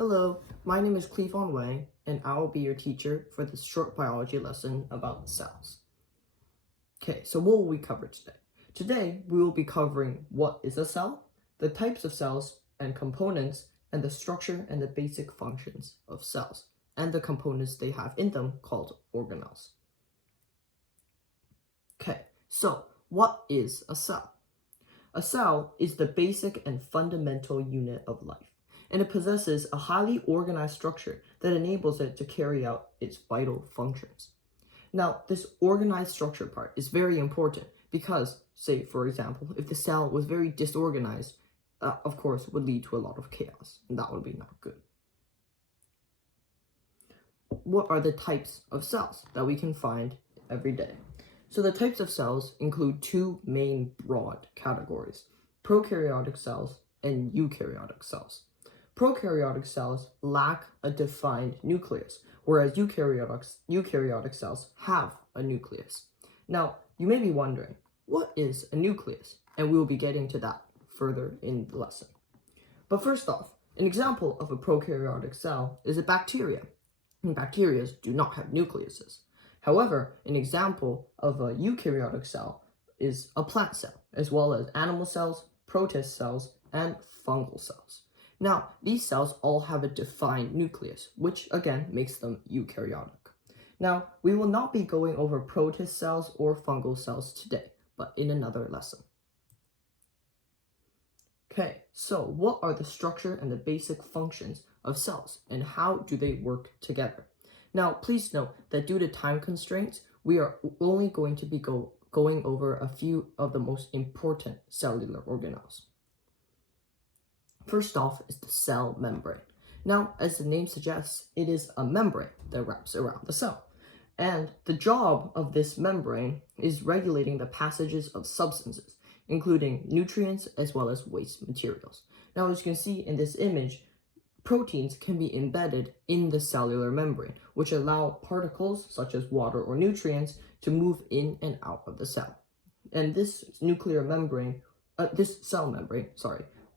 Hello, my name is Cleavon Wang, and I will be your teacher for this short biology lesson about cells. Okay, so what will we cover today? Today, we will be covering what is a cell, the types of cells and components, and the structure and the basic functions of cells, and the components they have in them called organelles. Okay, so what is a cell? A cell is the basic and fundamental unit of life, and it possesses a highly organized structure that enables it to carry out its vital functions. Now, this organized structure part is very important because, say, for example, if the cell was very disorganized, of course, would lead to a lot of chaos, and that would be not good. What are the types of cells that we can find every day? So the types of cells include two main broad categories: prokaryotic cells and eukaryotic cells. Prokaryotic cells lack a defined nucleus, whereas eukaryotic cells have a nucleus. Now, you may be wondering, what is a nucleus? And we will be getting to that further in the lesson. But first off, an example of a prokaryotic cell is a bacteria. And bacteria do not have nucleuses. However, an example of a eukaryotic cell is a plant cell, as well as animal cells, protist cells, and fungal cells. Now, these cells all have a defined nucleus, which again makes them eukaryotic. Now, we will not be going over protist cells or fungal cells today, but in another lesson. Okay, so what are the structure and the basic functions of cells, and how do they work together? Now, please note that due to time constraints, we are only going to be going over a few of the most important cellular organelles. First off is the cell membrane. Now, as the name suggests, it is a membrane that wraps around the cell. And the job of this membrane is regulating the passages of substances, including nutrients as well as waste materials. Now, as you can see in this image, proteins can be embedded in the cellular membrane, which allow particles such as water or nutrients to move in and out of the cell. And this cell membrane,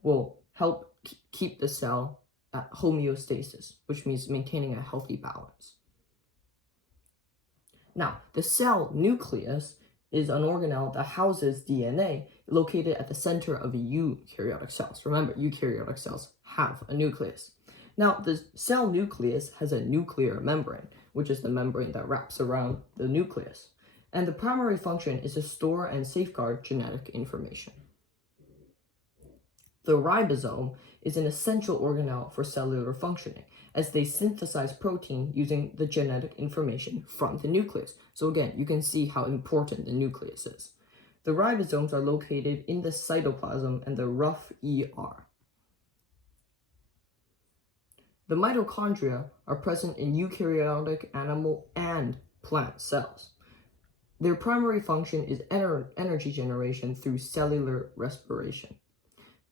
will help keep the cell at homeostasis, which means maintaining a healthy balance. Now, the cell nucleus is an organelle that houses DNA located at the center of eukaryotic cells. Remember, eukaryotic cells have a nucleus. Now, the cell nucleus has a nuclear membrane, which is the membrane that wraps around the nucleus. And the primary function is to store and safeguard genetic information. The ribosome is an essential organelle for cellular functioning, as they synthesize protein using the genetic information from the nucleus. So again, you can see how important the nucleus is. The ribosomes are located in the cytoplasm and the rough ER. The mitochondria are present in eukaryotic animal and plant cells. Their primary function is energy generation through cellular respiration.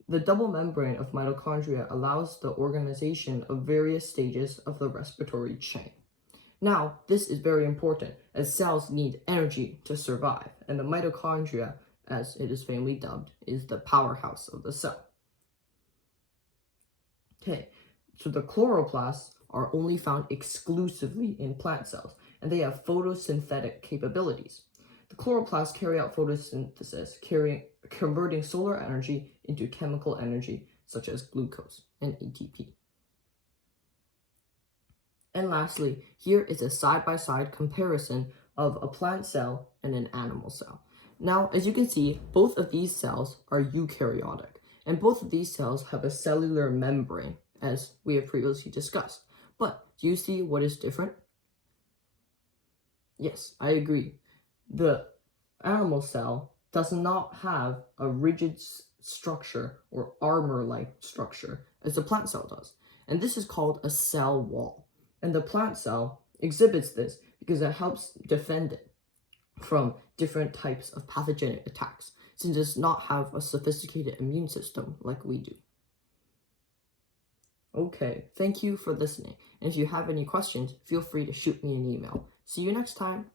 The double membrane of mitochondria allows the organization of various stages of the respiratory chain. Now, this is very important as cells need energy to survive, and the mitochondria, as it is famously dubbed, is the powerhouse of the cell. Okay, so the chloroplasts are only found exclusively in plant cells, and they have photosynthetic capabilities. The chloroplasts carry out photosynthesis, converting solar energy into chemical energy such as glucose and ATP. And lastly, here is a side-by-side comparison of a plant cell and an animal cell. Now, as you can see, both of these cells are eukaryotic, and both of these cells have a cellular membrane, as we have previously discussed. But do you see what is different? Yes, I agree. The animal cell does not have a rigid structure or armor-like structure as the plant cell does. And this is called a cell wall. And the plant cell exhibits this because it helps defend it from different types of pathogenic attacks, since it does not have a sophisticated immune system like we do. Okay, thank you for listening. And if you have any questions, feel free to shoot me an email. See you next time.